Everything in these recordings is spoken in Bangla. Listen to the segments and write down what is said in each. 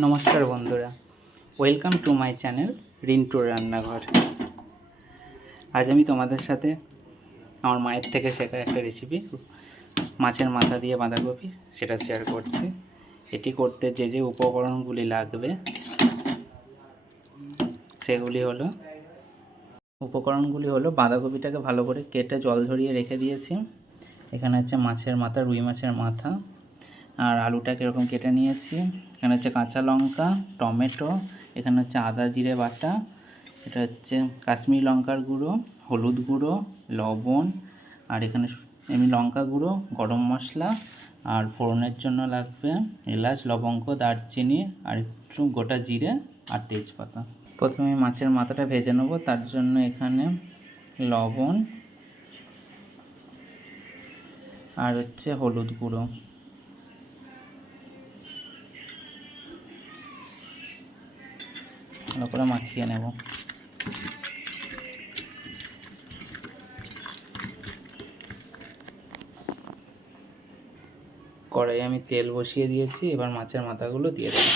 নমস্কার বন্ধুরা। ওয়েলকাম টু মাই চ্যানেল রিন্টুর রান্নাঘর। আজ আমি তোমাদের সাথে আমার মায়ের থেকে শেখা একটা রেসিপি মাছের মাথা দিয়ে বাঁধাকপি, সেটা শেয়ার করছি। এটি করতে যে যে উপকরণগুলি লাগবে, সেগুলি হলো, উপকরণগুলি হলো বাঁধাকপিটাকে ভালো করে কেটে জল ঝরিয়ে রেখে দিয়েছি। এখানে হচ্ছে মাছের মাথা, রুই মাছের মাথা আর আলুটা কীরকম কেটে নিয়েছি। এখানে হচ্ছে কাঁচা লঙ্কা, টমেটো, এখানে হচ্ছে আদা, জিরে বাটা, এটা হচ্ছে কাশ্মীরি লঙ্কার গুঁড়ো, হলুদ গুঁড়ো, লবণ, আর এখানে এমনি লঙ্কা গুঁড়ো, গরম মশলা, আর ফোড়নের জন্য লাগবে এলাচ, লবঙ্গ, দারচিনি, আর একটু গোটা জিরে আর তেজপাতা। প্রথমে মাছের মাথাটা ভেজে নেব, তার জন্য এখানে লবণ আর হচ্ছে হলুদ গুঁড়ো। ভালো করে মাখিয়ে নেব। কড়াই আমি তেল বসিয়ে দিয়েছি, এবার মাছের মাথাগুলো দিয়ে দেবো।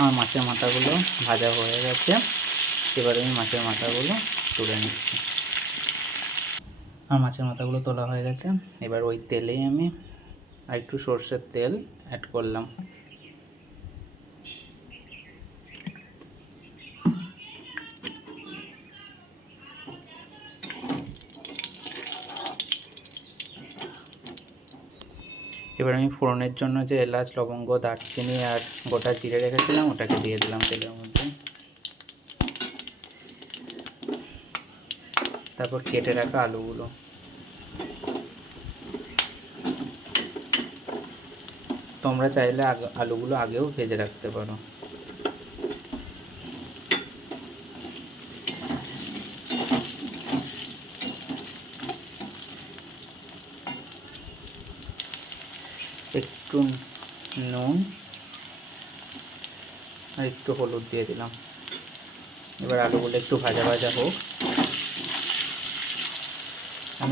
আমার মাছের মাথাগুলো ভাজা হয়ে গেছে, এবারে আমি মাছের মাথাগুলো তুলে আর মাছের মাথাগুলো তোলা হয়ে গেছে। এবার ওই তেলেই আমি আর একটু সর্ষের তেল অ্যাড করলাম। এবার আমি ফোড়নের জন্য যে এলাচ, লবঙ্গ, দারচিনি আর গোটা জিরে রেখেছিলাম, ওটাকে দিয়ে দিলাম তেলের মধ্যে। তারপর কেটে রাখা আলুগুলো। তোমরা চাইলে আলুগুলো আগেও ভেজে রাখতে পারো। একটু নুন আর একটু হলুদ দিয়ে দিলাম। এবার আলুগুলো একটু ভাজা ভাজা হোক।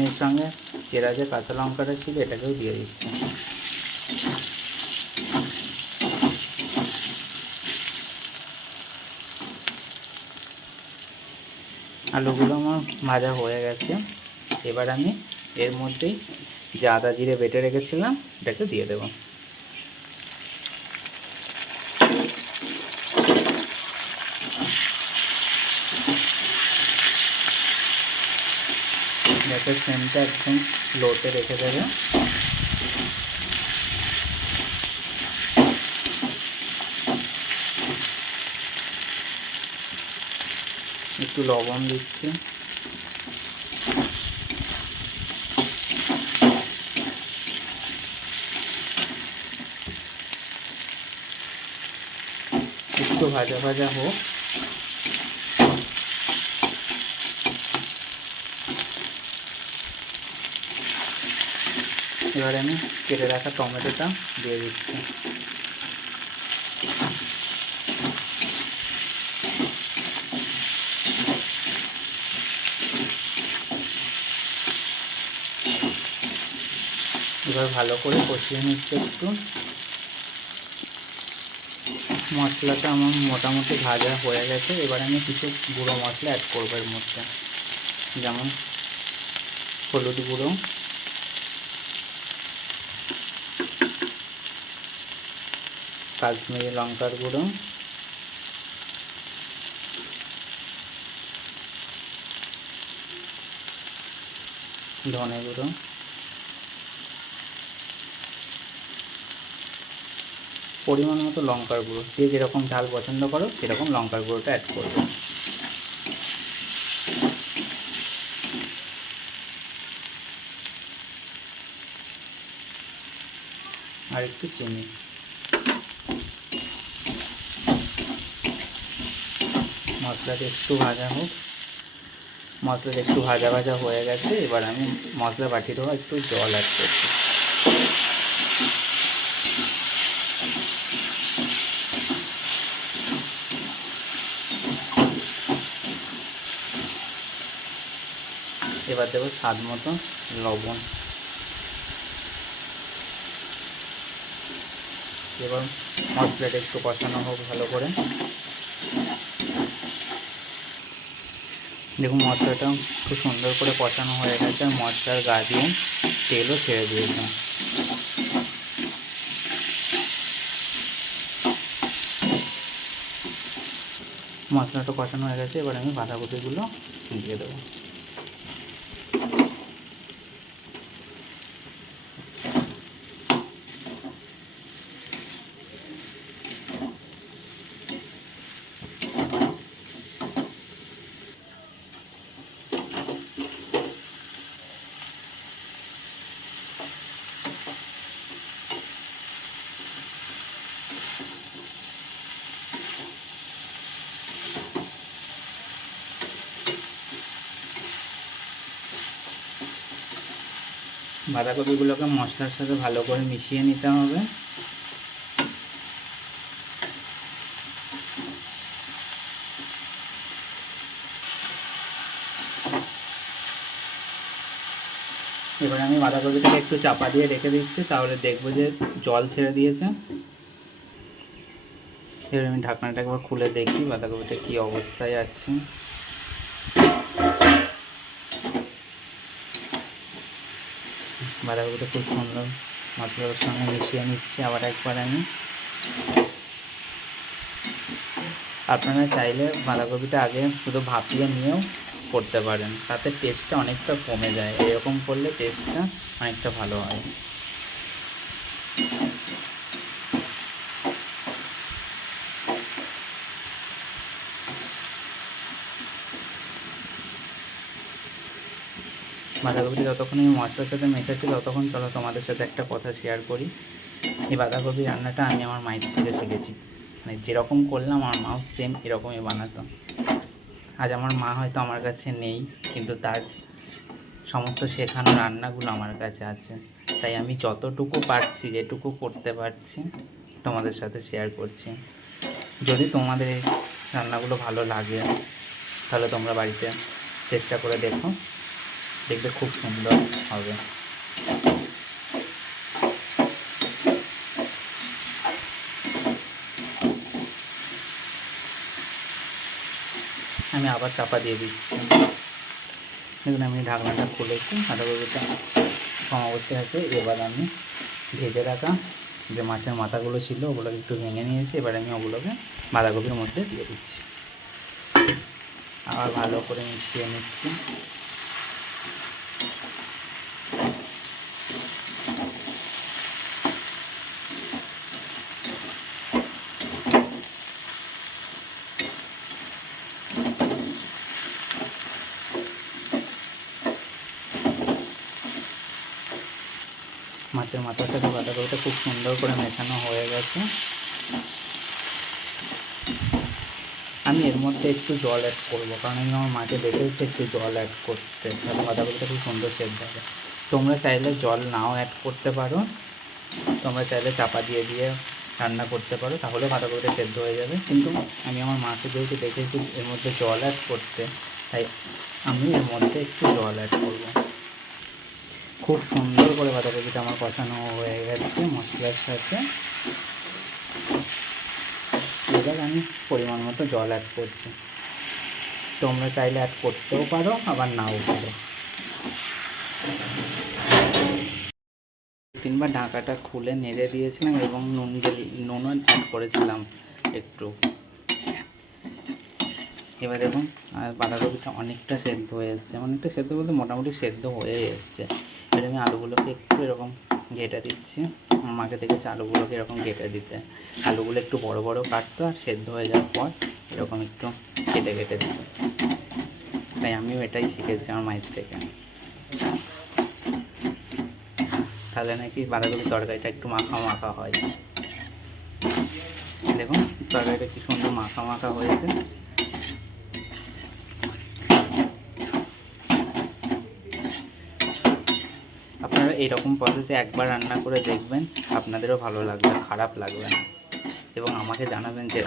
এর সঙ্গে চেরা যে কাঁচা লঙ্কাটা ছিল, এটাকেও দিয়ে দিচ্ছি। আলুগুলো আমার ভাজা হয়ে গেছে। এবার আমি এর মধ্যেই যে আদা জিরে বেটে রেখেছিলাম, এটাকে দিয়ে দেবো। গ্যাসের ফ্লেমটা একদম লোতে রেখে দেবে। একটু লবণ দিচ্ছি। একটু ভাজা ভাজা হোক। এবারে আমি কেটে রাখা টমেটোটা দিয়ে দিচ্ছি। এবার ভালো করে কষিয়ে নিচ্ছে একটু। মশলাটা আমার মোটামুটি ভাজা হয়ে গেছে। এবার আমি কিছু গুঁড়ো মশলা অ্যাড করব এর মধ্যে। যেমন হলুদ গুঁড়ো কাশ্মীরি লঙ্কার গুঁড়ো। ধনে গুঁড়ো। পরিমাণ মতো লঙ্কার গুঁড়ো। যে যেরকম ঝাল পছন্দ করো, সেরকম লঙ্কার গুঁড়োটা অ্যাড করবে। আর একটু চিনি। মশলাটা একটু ভাজা হোক। মশলাটা একটু ভাজা ভাজা হয়ে গেছে, এবার আমি মশলা বাটি দেবো, একটু জল অ্যাড করছি। এবার দেবো স্বাদ মতো লবণ। এবার মশলাটা একটু কষানো হোক ভালো করে। দেখুন মশলাটা খুব সুন্দর করে কষানো হয়ে গেছে, আর মশলার গা দিয়ে তেলও ছেড়ে দিয়েছে। মশলাটা কষানো হয়ে গেছে, এবার আমি বাঁধাকপিগুলো দিয়ে দেবো। বাঁধাকপিগুলোকে মশলার সাথে ভালো করে মিশিয়ে নিতে হবে। এবার আমি বাঁধাকপিটাকে একটু চাপা দিয়ে রেখে দিচ্ছি, তাহলে দেখব যে জল ছেড়ে দিয়েছে। এবার আমি ঢাকনাটা একবার খুলে দেখি বাঁধাকপিটা কী অবস্থায় আছে। বাঁধাকপিটা খুব সুন্দর মশলার সঙ্গে মিশিয়ে নিচ্ছি, আবার একবার আমি। আপনারা চাইলে বাঁধাকপিটা আগে শুধু ভাপিয়ে নিয়েও করতে পারেন, তাতে টেস্টটা অনেকটা কমে যায়। এরকম করলে টেস্টটা অনেকটা ভালো হয়। বাঁধাকপিটা যতক্ষণ আমি মশলার সাথে মেশাচ্ছি ততক্ষণ চলো তোমাদের সাথে একটা কথা শেয়ার করি। এই বাঁধাকপি রান্নাটা আমি আমার মায়ের থেকে শিখেছি। মানে যেরকম করলাম আমার মাও সেম এরকমই বানাতো। আজ আমার মা হয়তো আমার কাছে নেই, কিন্তু তার সমস্ত শেখানো রান্নাগুলো আমার কাছে আছে। তাই আমি যতটুকু পারছি, যেটুকু করতে পারছি, তোমাদের সাথে শেয়ার করছি। যদি তোমাদের রান্নাগুলো ভালো লাগে, তাহলে তোমরা বাড়িতে চেষ্টা করে দেখো। দেখবে খুব সুন্দর হবে। আমি আবার চাপা দিয়ে দিচ্ছি। দেখুন, আমি ঢাকনাটা খুলেছি বাঁধাকপিটা কম অবস্থায় আছে। এবার আমি ভেজে রাখা যে মাছের মাথাগুলো ছিল, ওগুলোকে একটু ভেঙে নিয়েছি। এবার আমি ওগুলোকে বাঁধাকপির মধ্যে দিয়ে দিচ্ছি। আবার ভালো করে মিশিয়ে নিচ্ছি মাছের মাথার সাথে বাঁধাকপিটা খুব সুন্দর করে মেশানো হয়ে গেছে। আমি এর মধ্যে একটু জল অ্যাড করব, কারণ আমি আমার মাকে দেখেছি একটু জল অ্যাড করতে। তাহলে বাঁধাকপিটা খুব সুন্দর সেদ্ধ হবে তোমরা চাইলে জল নাও অ্যাড করতে পারো। তোমরা চাইলে চাপা দিয়ে দিয়ে রান্না করতে পারো, তাহলে বাঁধাকপিটা সেদ্ধ হয়ে যাবে। কিন্তু আমি আমার মাকে যেহেতু দেখেছি এর মধ্যে জল অ্যাড করতে, তাই আমি এর মধ্যে একটু জল অ্যাড করব। খুব সুন্দর করে বাঁধাকপিটা আমার কষানো হয়ে গেছে মশলার সাথে এবার আমি পরিমাণ মতো জল অ্যাড করছি। তোমরা চাইলে অ্যাড করতেও পারো, আবার নাও পারো। তিনবার ঢাকাটা খুলে নেড়ে দিয়েছিলাম এবং নুন নুনও অ্যাড করেছিলাম একটু। এবার দেখুন, আর বাঁধাকপিটা অনেকটা সেদ্ধ হয়ে এসছে। অনেকটা সেদ্ধ বলতে মোটামুটি সেদ্ধ হয়ে এসছে। এবার আমি আলুগুলোকে একটু এরকম ঘেটে দিচ্ছি। মাকে দেখেছি আলুগুলোকে এরকম ঘেটে দিতে। আলুগুলো একটু বড় বড় কাটতো আর সেদ্ধ হয়ে যাওয়ার পর এরকম একটু কেটে কেটে দিত। তাই আমিও এটাই শিখেছি আমার মায়ের থেকে। তাহলে নাকি বাঁধাকপির তরকারিটা একটু মাখা মাখা হয়। দেখুন তরকারিটা কি সুন্দর মাখা মাখা হয়েছে। এইরকম প্রসেসে একবার রান্না করে দেখবেন, আপনাদেরও ভালো লাগবে, খারাপ লাগবে না। এবং আমাকে জানাবেন যে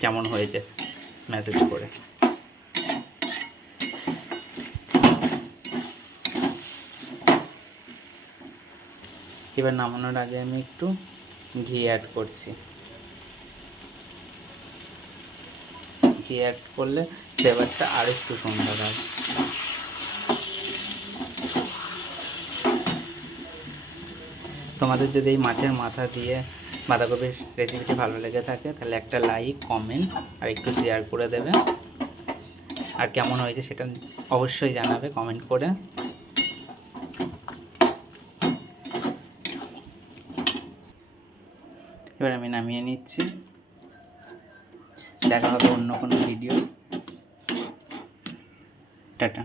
কেমন হয়েছে মেসেজ করে। এবার নামানোর আগে আমি একটু ঘি অ্যাড করছি। ঘি অ্যাড করলে ফ্লেভারটা আর একটু সুন্দর হয়। তোমাদের যদি এই মাছের মাথা দিয়ে বাঁধাকপির রেসিপিটি ভালো লেগে থাকে, তাহলে একটা লাইক কমেন্ট আর একটু শেয়ার করে দেবে। আর কেমন হয়েছে সেটা অবশ্যই জানাবে কমেন্ট করে। এবার আমি নামিয়ে নিচ্ছি। দেখা হবে অন্য কোনো ভিডিও টাটা।